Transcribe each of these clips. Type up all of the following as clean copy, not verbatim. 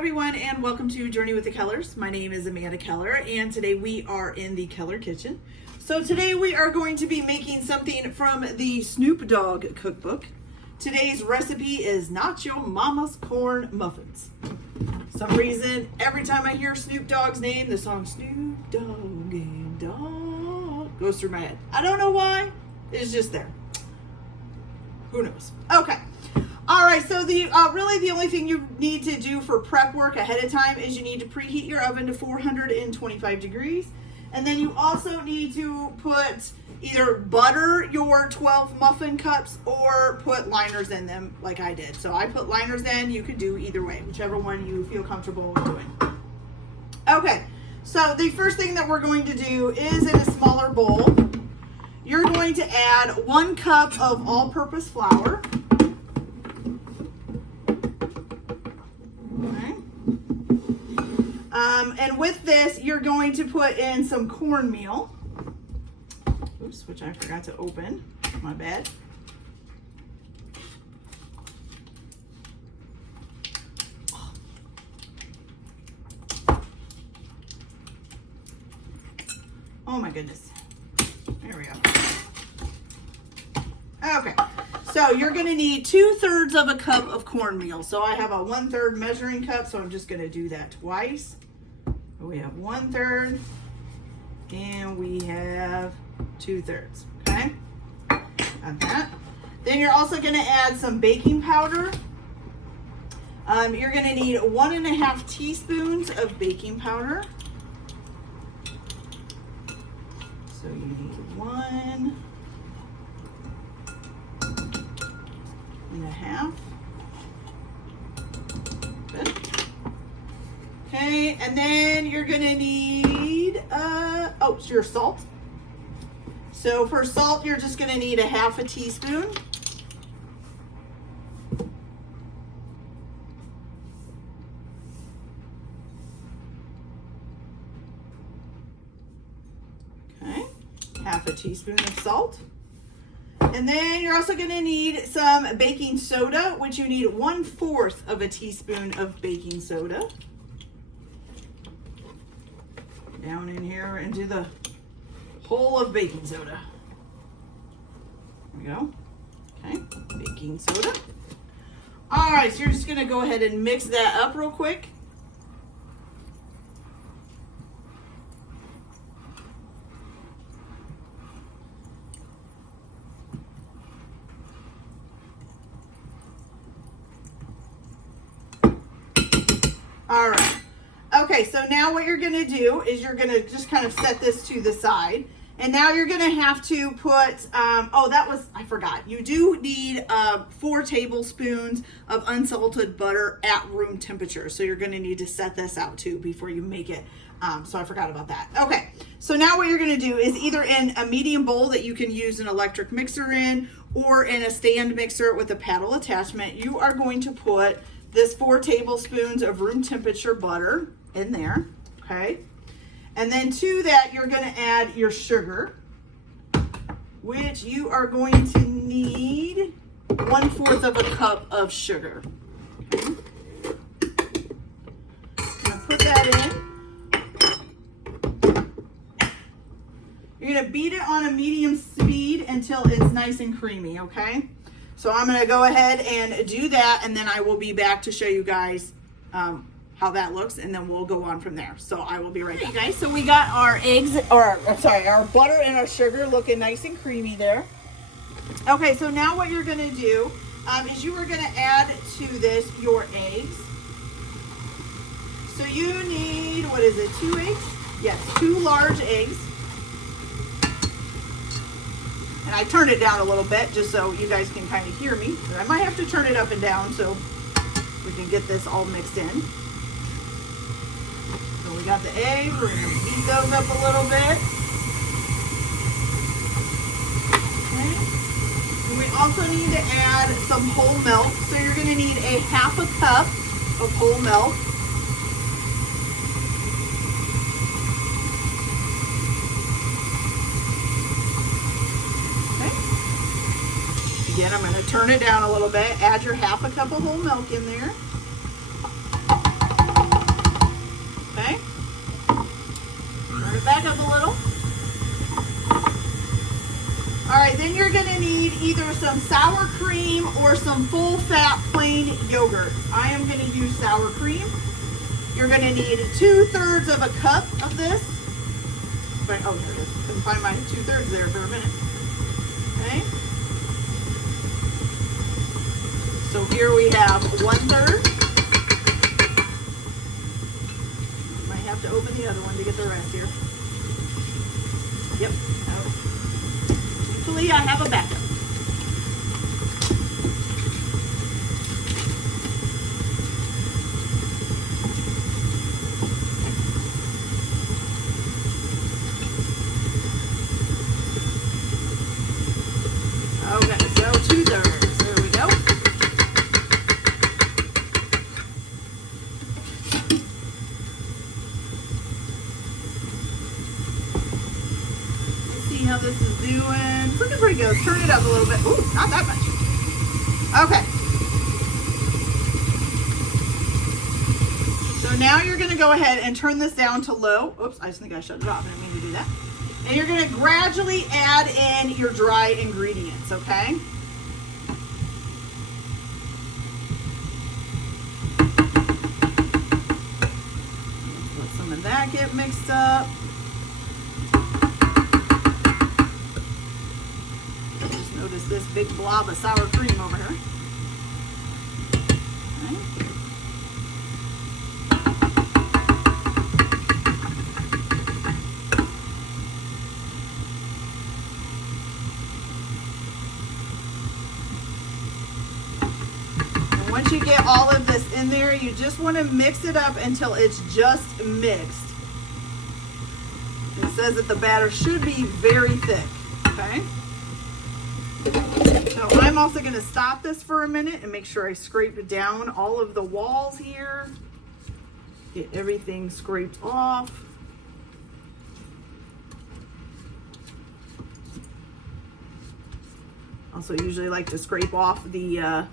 everyone, and welcome to Journey with the Kellers. My name is Amanda Keller, and today we are in the Keller kitchen. So today we are going to be making something from the Snoop Dogg cookbook. Today's recipe is Not Your Mama's Corn Muffins. For some reason, every time I hear Snoop Dogg's name, the song Snoop Dogg and Dog goes through my head. I don't know why, it's just there. Who knows? Okay. All right, so really the only thing you need to do for prep work ahead of time is you need to preheat your oven to 425 degrees. And then you also need to put either butter your 12 muffin cups or put liners in them like I did. So I put liners in. You could do either way, whichever one you feel comfortable doing. Okay, so the first thing that we're going to do is in a smaller bowl, you're going to add 1 cup of all-purpose flour. And with this, you're going to put in some cornmeal. Oops, which I forgot to open. My bad. Oh my goodness. There we go. Okay. So you're going to need 2/3 of a cup of cornmeal. So I have a 1/3 measuring cup, so I'm just going to do that twice. We have 1/3 and we have 2/3. Okay, got that. Then you're also going to add some baking powder. You're going to need 1.5 teaspoons of baking powder. So you need 1.5. Good. Okay, and then you're gonna need your salt. So for salt, you're just gonna need 1/2 teaspoon. Okay, 1/2 teaspoon of salt. And then you're also going to need some baking soda, which you need 1/4 of a teaspoon of baking soda. Down in here into the whole of baking soda. There we go. Okay, baking soda. All right, so you're just going to go ahead and mix that up real quick. All right. Okay, so now what you're going to do is you're going to just kind of set this to the side. And now you're going to have to put, I forgot. You do need 4 tablespoons of unsalted butter at room temperature. So you're going to need to set this out too before you make it. So I forgot about that. Okay, so now what you're going to do is either in a medium bowl that you can use an electric mixer in or in a stand mixer with a paddle attachment, you are going to put this 4 tablespoons of room temperature butter in there, okay? And then to that, you're gonna add your sugar, which you are going to need 1/4 of a cup of sugar. Okay. Now put that in. You're gonna beat it on a medium speed until it's nice and creamy, okay? So I'm going to go ahead and do that, and then I will be back to show you guys how that looks, and then we'll go on from there. So I will be right back. Hey guys, so we got our our butter and our sugar looking nice and creamy there. Okay, so now what you're going to do is you are going to add to this your eggs. So you need, 2 eggs? Yes, 2 large eggs. And I turned it down a little bit just so you guys can kind of hear me. But I might have to turn it up and down so we can get this all mixed in. So we got the eggs. We're going to beat those up a little bit. Okay. And we also need to add some whole milk. So you're going to need 1/2 cup of whole milk. Again, I'm going to turn it down a little bit. Add your 1/2 cup of whole milk in there. do some sour cream or some full fat plain yogurt. I am going to use sour cream. You're going to need 2/3 of a cup of this. Oh, there it is. Couldn't find my 2/3 there for a minute. Okay. So here we have 1/3. Might have to open the other one to get the rest here. Yep. Hopefully I have a backup. Okay, so 2/3. There we go. Let's see how this is doing. It's looking pretty good. Let's turn it up a little bit. Ooh, not that much. Okay. So now you're going to go ahead and turn this down to low. Oops, I think I shut it off. I didn't mean to do that. And you're going to gradually add in your dry ingredients, okay? Let some of that get mixed up. Just notice this big blob of sour cream over here. Okay. Once you get all of this in there, you just want to mix it up until it's just mixed. It says that the batter should be very thick, okay? So I'm also going to stop this for a minute and make sure I scrape down all of the walls here. Get everything scraped off. Also usually like to scrape off the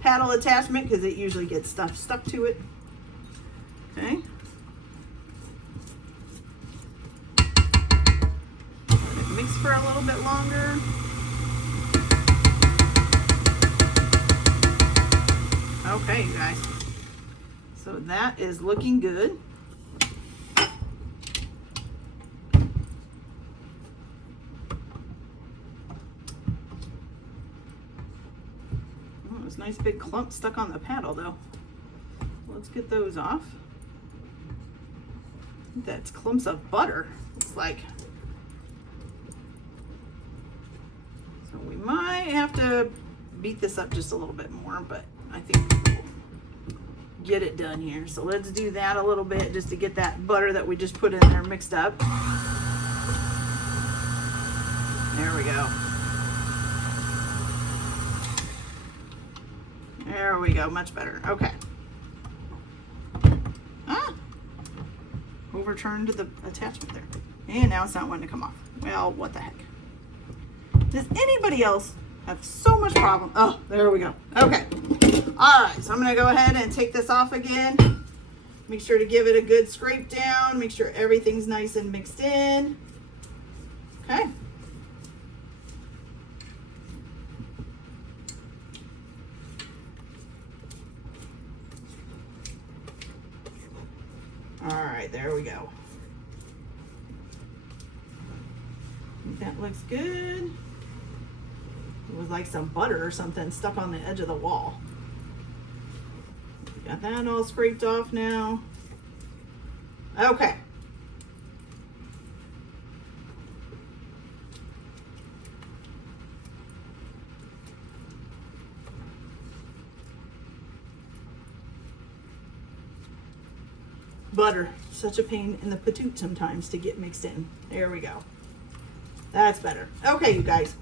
paddle attachment because it usually gets stuff stuck to it. Okay. Let it mix for a little bit longer. Okay, you guys. So that is looking good. Nice big clump stuck on the paddle though. Let's get those off. That's clumps of butter. It's like, so we might have to beat this up just a little bit more, but I think we'll get it done here. So let's do that a little bit just to get that butter that we just put in there mixed up. There we go. There we go, much better. Okay. Overturned the attachment there. And now it's not wanting to come off. Well, what the heck. Does anybody else have so much problem? Oh, there we go. Okay. All right, so I'm going to go ahead and take this off again. Make sure to give it a good scrape down. Make sure everything's nice and mixed in. Okay. All right, there we go. I think that looks good. It was like some butter or something stuck on the edge of the wall. Got that all scraped off now. Okay. Butter, such a pain in the patoot sometimes to get mixed in. There we go. That's better. Okay, you guys.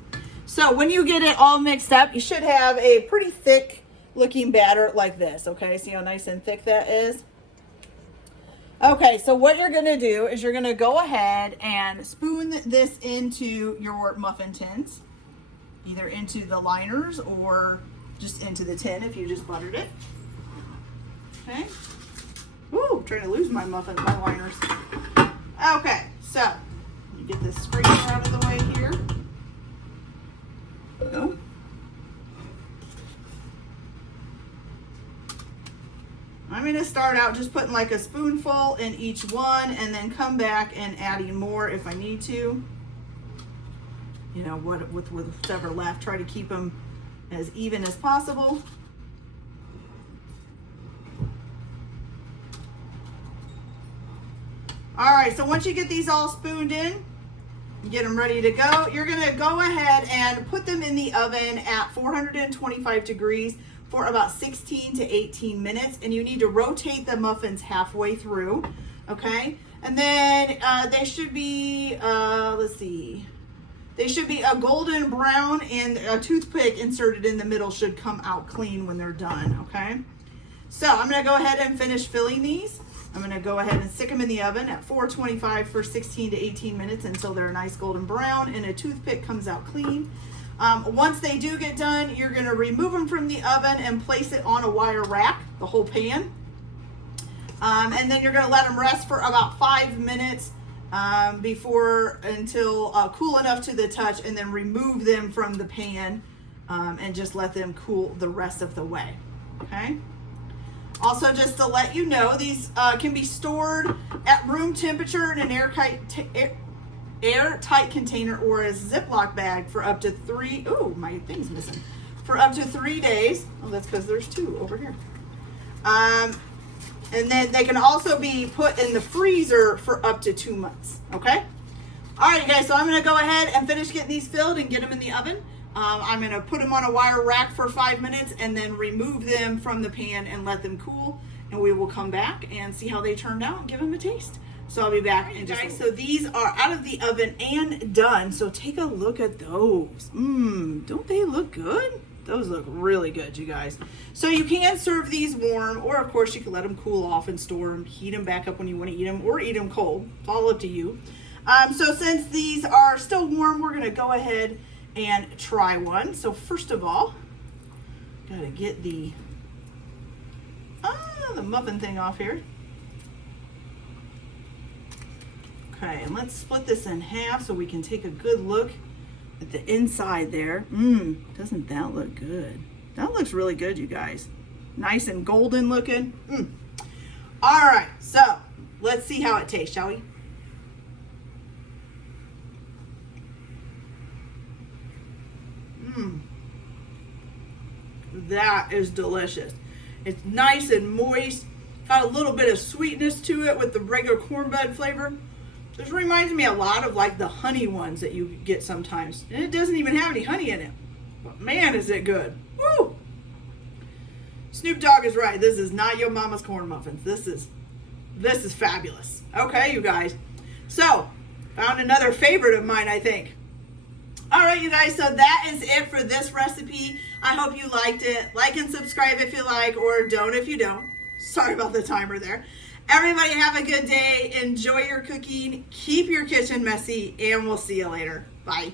So when you get it all mixed up, you should have a pretty thick looking batter like this. Okay, see how nice and thick that is? Okay, so what you're gonna do is you're gonna go ahead and spoon this into your muffin tins, either into the liners or just into the tin if you just buttered it. Okay. Ooh, trying to lose my muffins, my liners. Okay, so let me get this scraper out of the way here. Go. I'm going to start out just putting like a spoonful in each one and then come back and adding more if I need to. You know, with whatever left, try to keep them as even as possible. All right, so once you get these all spooned in, get them ready to go, you're gonna go ahead and put them in the oven at 425 degrees for about 16 to 18 minutes, and you need to rotate the muffins halfway through, okay? And then they should be, let's see, they should be a golden brown, and a toothpick inserted in the middle should come out clean when they're done, okay? So I'm gonna go ahead and finish filling these. I'm gonna go ahead and stick them in the oven at 425 for 16 to 18 minutes until they're a nice golden brown and a toothpick comes out clean. Once they do get done, you're gonna remove them from the oven and place it on a wire rack, the whole pan. And then you're gonna let them rest for about 5 minutes until cool enough to the touch, and then remove them from the pan and just let them cool the rest of the way, okay? Also, just to let you know, these can be stored at room temperature in an airtight container or a Ziploc bag for up to 3, ooh, my thing's missing, for up to 3 days. Oh, that's because there's 2 over here. And then they can also be put in the freezer for up to 2 months, okay? All right, guys, so I'm gonna go ahead and finish getting these filled and get them in the oven. I'm gonna put them on a wire rack for 5 minutes and then remove them from the pan and let them cool, and we will come back and see how they turned out and give them a taste. So I'll be back in just a minute. So these are out of the oven and done, so take a look at those. Don't they look good? Those look really good, you guys. So you can serve these warm, or of course you can let them cool off and store them, heat them back up when you want to eat them, or eat them cold. It's all up to you. So since these are still warm, we're gonna go ahead and try one. So first of all, gotta get the muffin thing off here. Okay, and let's split this in half so we can take a good look at the inside there. Doesn't that look good? That looks really good, you guys. Nice and golden looking. All right, so let's see how it tastes, shall we? That is delicious. It's nice and moist, got a little bit of sweetness to it with the regular cornbread flavor. This reminds me a lot of like the honey ones that you get sometimes. And it doesn't even have any honey in it. But man, is it good. Woo! Snoop Dogg is right. This is not your mama's corn muffins. This is fabulous. Okay, you guys. So, found another favorite of mine, I think. All right, you guys, so that is it for this recipe. I hope you liked it. Like and subscribe if you like, or don't if you don't. Sorry about the timer there. Everybody have a good day. Enjoy your cooking. Keep your kitchen messy, and we'll see you later. Bye.